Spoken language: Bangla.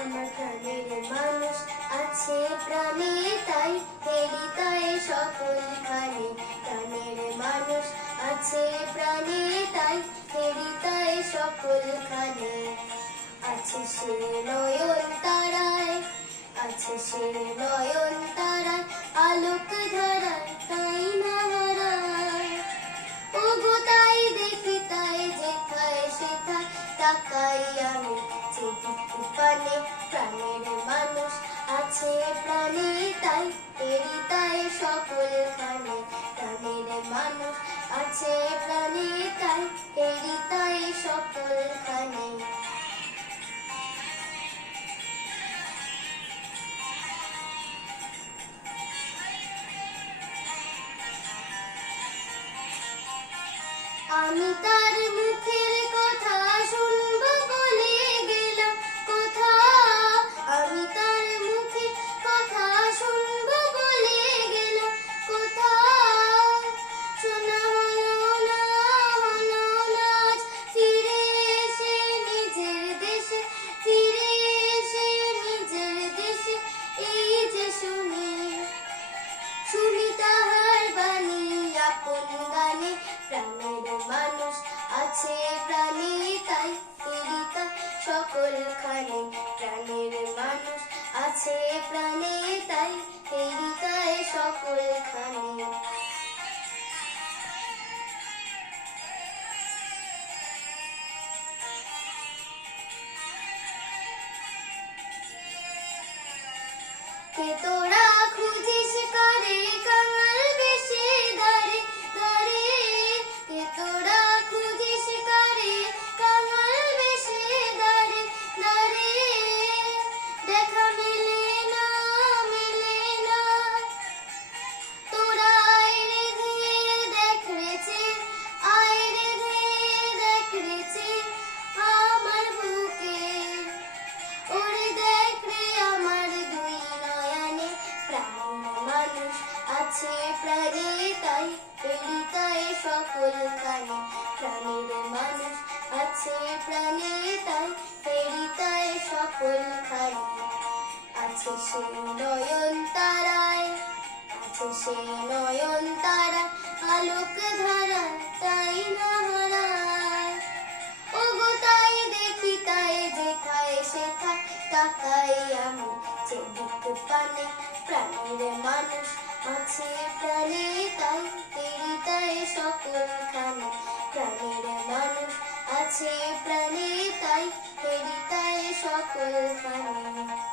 আমার প্রাণের মানুষ আছে প্রাণে তাই হৃদয়ে সকল খানে প্রাণের মানুষ আছে তাই আছে সে নয়ন তারায়, আছে সে নয়ন আছে প্রাণে, তাই সকল খানে প্রাণের মানুষ আছে প্রাণে, তাই সকল খানে। আমি তার মুখের সকল খানে প্রাণের মানুষ আছে প্রাণে তাই তোরা হৃদয়ে সকল খানে প্রাণের মানুষ আছে। প্রাণে তাই হৃদয়ে সকল খানে আছে সে নয়ন তারায় আছে সে নয়ন তারা আলোক ধারা তাই না হারায় ওগো তাই দেখি তাই যেথায় সেথায় তাকাই আমি যেদিক পানে প্রাণের মানুষ আছে প্রাণে খানে প্রাণের মানুষ আছে প্রাণে তাই তাই সকল খানে